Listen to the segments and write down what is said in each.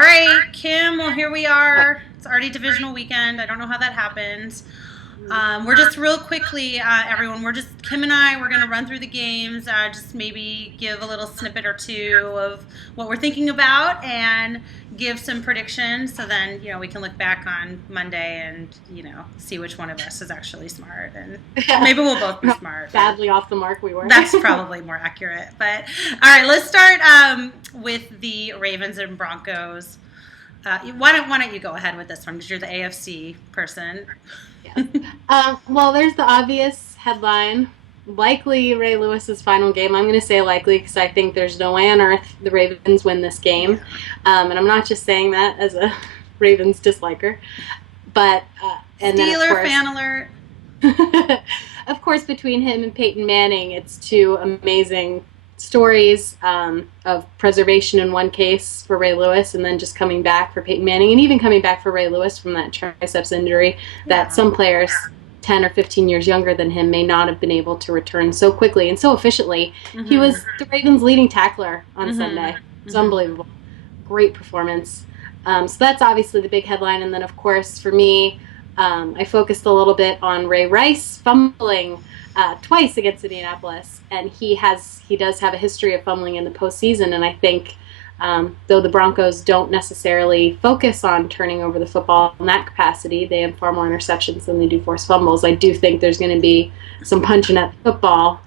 All right, Kim, well, here we are. It's already divisional weekend. I don't know how that happened. We're just real quickly, everyone, Kim and I, we're going to run through the games, just maybe give a little snippet or two of what we're thinking about and give some predictions. So then, we can look back on Monday and, see which one of us is actually smart. And maybe we'll both be smart. Badly off the mark we were. That's probably more accurate. But, all right, let's start with the Ravens and Broncos. Why don't you go ahead with this one because you're the AFC person. Yes. Well, there's the obvious headline. Likely Ray Lewis's final game. I'm going to say likely because I think there's no way on earth the Ravens win this game. And I'm not just saying that as a Ravens disliker. But, and Steeler then, of course, fan alert. Of course, between him and Peyton Manning, it's two amazing stories of preservation in one case for Ray Lewis and then just coming back for Peyton Manning and even coming back for Ray Lewis from that triceps injury that some players 10 or 15 years younger than him may not have been able to return so quickly and so efficiently. Mm-hmm. He was the Ravens' leading tackler on Sunday. It's unbelievable. Great performance. So that's obviously the big headline. And then, of course, for me, I focused a little bit on Ray Rice fumbling twice against Indianapolis, and he does have a history of fumbling in the postseason. And I think, though the Broncos don't necessarily focus on turning over the football in that capacity, they have far more interceptions than they do forced fumbles. I do think there's going to be some punching at the football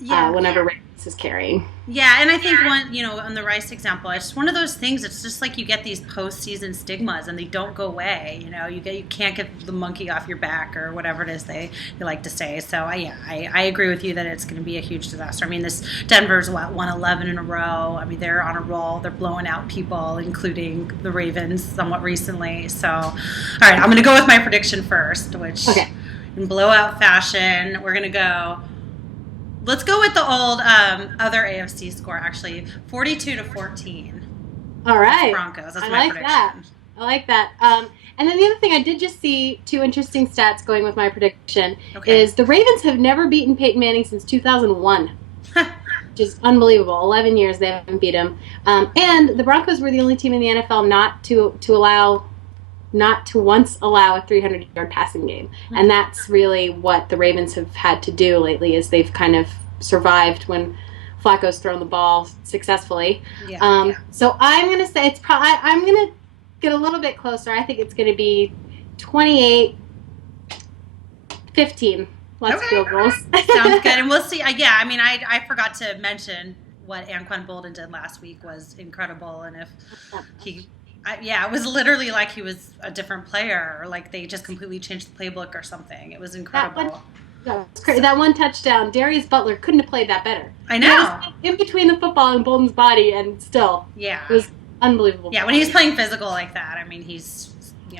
whenever Ray Rice is carrying. Yeah, and I think on the Rice example, it's one of those things. It's just like you get these postseason stigmas, and they don't go away. You can't get the monkey off your back or whatever it is they like to say. So I agree with you that it's going to be a huge disaster. I mean, Denver's won 11 in a row. I mean, they're on a roll. They're blowing out people, including the Ravens, somewhat recently. So, all right, I'm going to go with my prediction first, which in blowout fashion, we're going to go. Let's go with the old other AFC score, actually, 42-14. All right. Broncos. That's I my like prediction. that. I like that. And then the other thing, I did just see two interesting stats going with my prediction, is the Ravens have never beaten Peyton Manning since 2001. Which is unbelievable. 11 years they haven't beat him. And the Broncos were the only team in the NFL not to once allow a 300-yard passing game. And that's really what the Ravens have had to do lately, is they've kind of survived when Flacco's thrown the ball successfully. So I'm going to say I'm going to get a little bit closer. I think it's going to be 28-15. Lots of field goals. Sounds good. And we'll see. I forgot to mention what Anquan Bolden did last week was incredible. And if he... it was literally like he was a different player, or like they just completely changed the playbook or something. It was incredible. That one touchdown, Darius Butler couldn't have played that better. I know. In between the football and Bolden's body, and still, it was unbelievable. Yeah, when he's playing physical like that, I mean, he's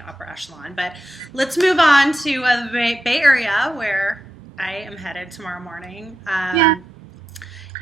upper echelon. But let's move on to the Bay Area, where I am headed tomorrow morning.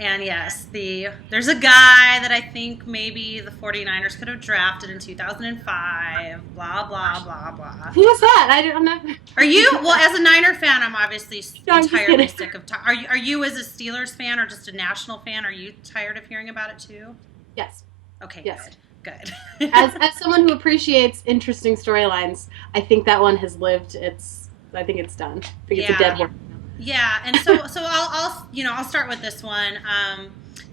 And yes, there's a guy that I think maybe the 49ers could have drafted in 2005, blah, blah, blah, blah. Who was that? I'm not... Are you? Well, as a Niner fan, I'm obviously entirely sick of... Are you as a Steelers fan or just a national fan, are you tired of hearing about it too? Yes. Okay, yes. Good. As someone who appreciates interesting storylines, I think that one has lived. I think it's done. I think it's a dead horse. Yeah, and so I'll start with this one.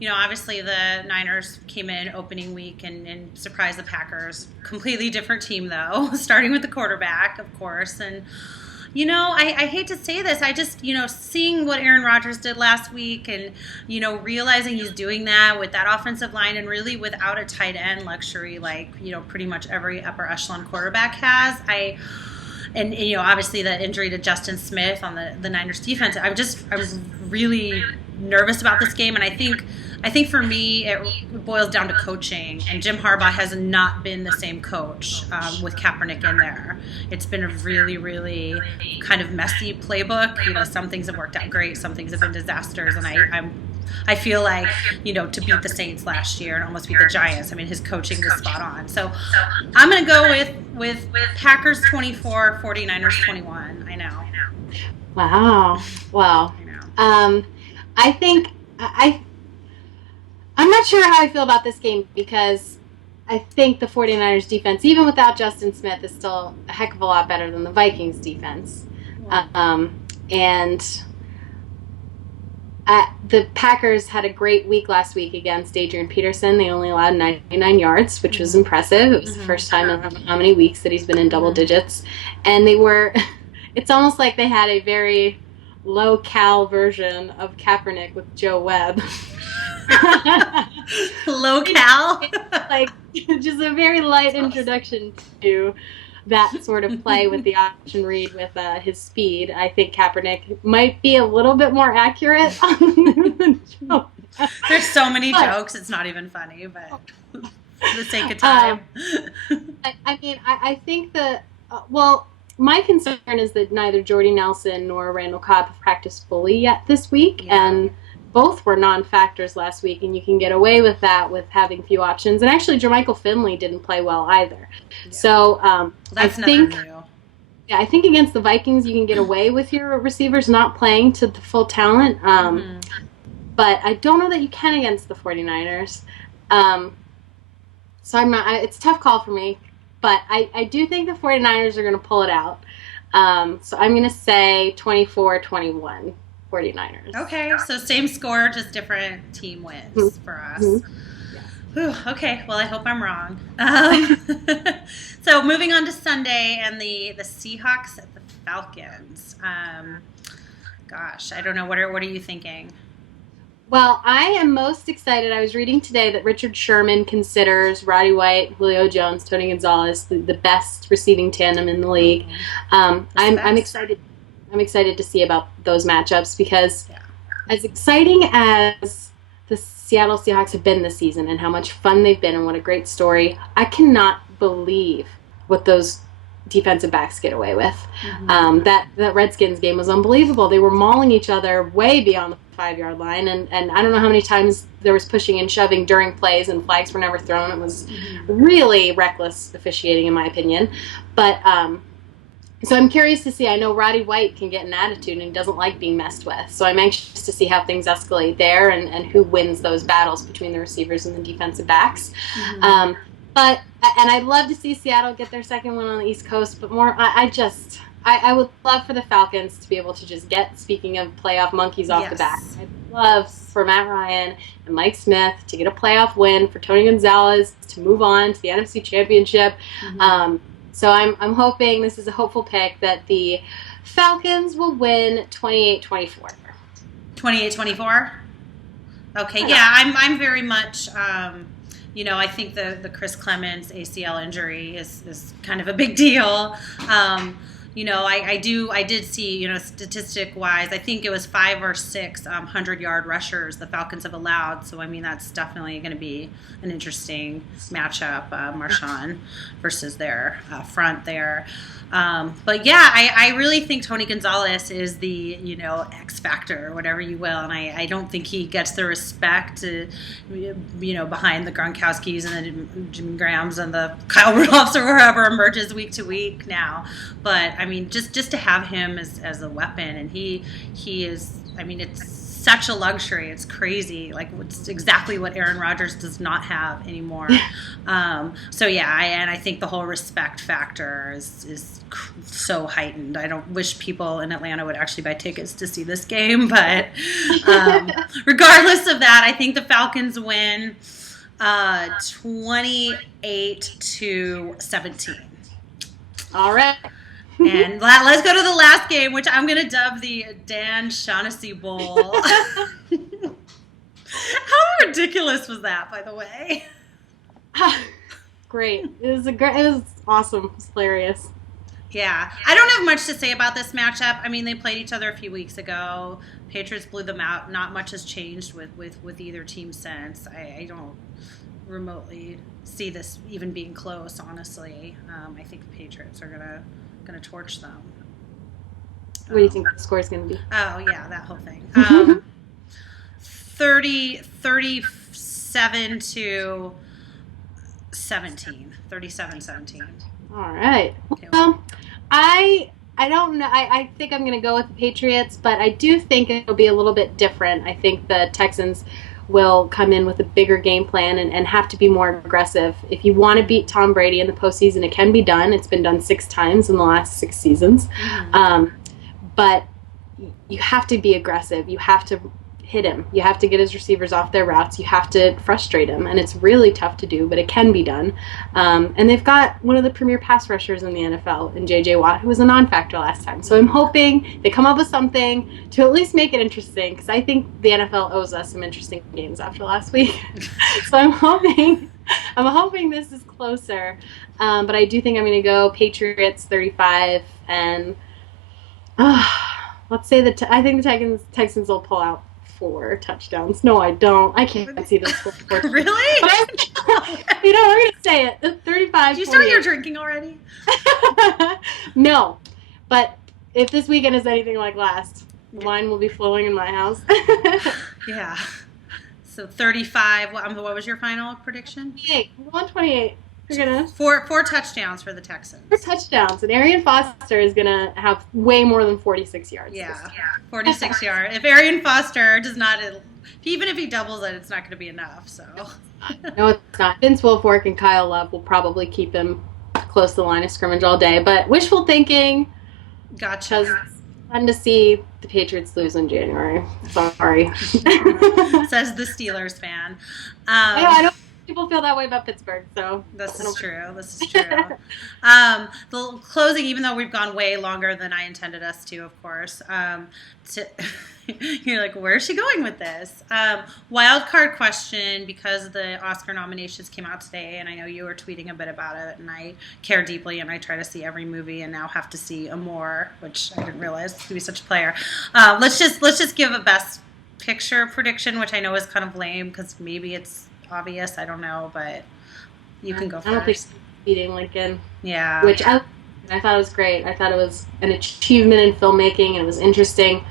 Obviously the Niners came in opening week and surprised the Packers. Completely different team though, starting with the quarterback, of course. And I hate to say this, I just seeing what Aaron Rodgers did last week and realizing he's doing that with that offensive line and really without a tight end luxury like pretty much every upper echelon quarterback has. And obviously the injury to Justin Smith on the Niners defense, I was really nervous about this game, and I think for me it boils down to coaching. And Jim Harbaugh has not been the same coach with Kaepernick in there. It's been a really, really kind of messy playbook. Some things have worked out great, some things have been disasters, and I feel like, to beat the Saints last year and almost beat the Giants, I mean, his coaching was spot on. So I'm going to go with Packers 24, 49ers 21. I know. Wow. I know. I think I'm not sure how I feel about this game because I think the 49ers defense, even without Justin Smith, is still a heck of a lot better than the Vikings defense. And the Packers had a great week last week against Adrian Peterson. They only allowed 99 yards, which was impressive. It was the first time in how many weeks that he's been in double digits. And they were, it's almost like they had a very low-cal version of Kaepernick with Joe Webb. Low-cal? Like, just a very light introduction to that sort of play with the option read with his speed. I think Kaepernick might be a little bit more accurate than Joe. There's so many jokes, it's not even funny, but for the sake of time. I think that, my concern is that neither Jordy Nelson nor Randall Cobb have practiced fully yet this week, and both were non-factors last week, and you can get away with that with having few options. And actually, Jermichael Finley didn't play well either. Yeah. So that's nothing new. Yeah, I think against the Vikings, you can get away with your receivers not playing to the full talent. But I don't know that you can against the 49ers. So I'm not. It's a tough call for me. But I do think the 49ers are going to pull it out. So I'm going to say 24-21. 49ers. Okay, so same score, just different team wins for us. Yeah. Whew, okay, well, I hope I'm wrong. So moving on to Sunday and the Seahawks at the Falcons. Gosh, I don't know. What are you thinking? Well, I am most excited. I was reading today that Richard Sherman considers Roddy White, Julio Jones, Tony Gonzalez the best receiving tandem in the league. I'm excited. I'm excited to see about those matchups because as exciting as the Seattle Seahawks have been this season and how much fun they've been and what a great story, I cannot believe what those defensive backs get away with. That Redskins game was unbelievable. They were mauling each other way beyond the 5-yard line, and I don't know how many times there was pushing and shoving during plays and flags were never thrown. It was really reckless officiating in my opinion. But so I'm curious to see. I know Roddy White can get an attitude and he doesn't like being messed with. So I'm anxious to see how things escalate there and who wins those battles between the receivers and the defensive backs. But I'd love to see Seattle get their second win on the East Coast. But more, I would love for the Falcons to be able to just get, speaking of playoff monkeys off the back. I'd love for Matt Ryan and Mike Smith to get a playoff win, for Tony Gonzalez to move on to the NFC Championship. So I'm hoping, this is a hopeful pick, that the Falcons will win 28-24. 28-24? Okay, yeah, I'm very much, I think the Chris Clemens ACL injury is kind of a big deal. I did see, statistic-wise, I think it was 5 or 6 100-yard rushers the Falcons have allowed. So, I mean, that's definitely going to be an interesting matchup, Marshawn versus their front there. But, yeah, I really think Tony Gonzalez is the, X factor, whatever you will. And I don't think he gets the respect, behind the Gronkowskis and the Jimmy Grahams and the Kyle Rudolphs or wherever emerges week to week now. But, I mean, just to have him as a weapon, and he is, I mean, it's such a luxury. It's crazy. Like, it's exactly what Aaron Rodgers does not have anymore. So, yeah, I think the whole respect factor is so heightened. I don't wish people in Atlanta would actually buy tickets to see this game, but regardless of that, I think the Falcons win 28-17. All right. And let's go to the last game, which I'm going to dub the Dan Shaughnessy Bowl. How ridiculous was that, by the way? Great. It was awesome. It was hilarious. Yeah. I don't have much to say about this matchup. I mean, they played each other a few weeks ago. Patriots blew them out. Not much has changed with either team since. I don't remotely see this even being close, honestly. I think the Patriots are going to torch them. What do you think the score is going to be? Oh, yeah, that whole thing. 37-17. All right. Well, I don't know. I think I'm going to go with the Patriots, but I do think it'll be a little bit different. I think the Texans will come in with a bigger game plan and have to be more aggressive. If you want to beat Tom Brady in the postseason, it can be done. It's been done 6 times in the last 6 seasons. But you have to be aggressive. You have to hit him. You have to get his receivers off their routes. You have to frustrate him. And it's really tough to do, but it can be done. And they've got one of the premier pass rushers in the NFL in J.J. Watt, who was a non-factor last time. So I'm hoping they come up with something to at least make it interesting, because I think the NFL owes us some interesting games after last week. So I'm hoping this is closer. But I do think I'm going to go Patriots 35, and let's say I think the Texans will pull out 4 touchdowns. No, I don't. I can't see this. Really? We're going to say it. 35. Did you start your drinking already? No. But if this weekend is anything like last, wine will be flowing in my house. Yeah. So 35. What was your final prediction? 128. You're gonna 4 touchdowns for the Texans. 4 touchdowns, and Arian Foster is gonna have way more than 46 yards. Yeah, 46 yards. If Arian Foster does not, even if he doubles it, it's not going to be enough. So no, it's not. Vince Wilfork and Kyle Love will probably keep him close to the line of scrimmage all day. But wishful thinking. Gotcha. It's fun to see the Patriots lose in January. Sorry. Says the Steelers fan. I don't. People feel that way about Pittsburgh, so this is true. The closing, even though we've gone way longer than I intended us to, of course. You're like, where's she going with this? Wild card question, because the Oscar nominations came out today, and I know you were tweeting a bit about it, and I care deeply, and I try to see every movie, and now have to see more, which I didn't realize to be such a player. Let's just give a best picture prediction, which I know is kind of lame because maybe it's obvious. I don't know, but you can go first. I don't think beating Lincoln. Yeah. Which I thought it was great. I thought it was an achievement in filmmaking, and it was interesting.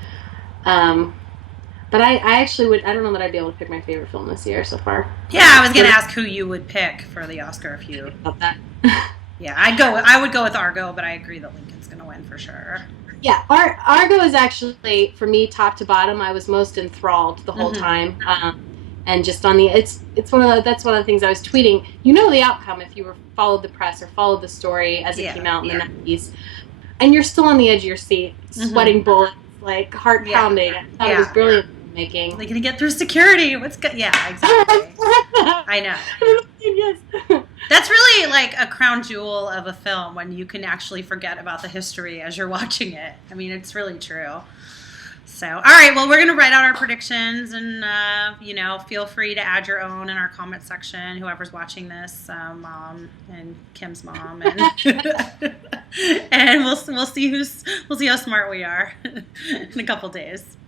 But I actually I don't know that I'd be able to pick my favorite film this year so far. Yeah, I was going to ask who you would pick for the Oscar if you... About that. Yeah, I would go with Argo, but I agree that Lincoln's going to win for sure. Yeah, Argo is actually, for me, top to bottom, I was most enthralled the whole time. And just on that's one of the things I was tweeting. You know the outcome if you followed the press or followed the story as it came out in the 90s, and you're still on the edge of your seat, sweating bullets, like heart pounding. I thought it was brilliant making. They're gonna get through security. Yeah, exactly. I know. Yes. That's really like a crown jewel of a film when you can actually forget about the history as you're watching it. I mean, it's really true. So, all right, well, we're going to write out our predictions, and, feel free to add your own in our comment section, whoever's watching this, Mom and Kim's mom, and and we'll see how smart we are in a couple days.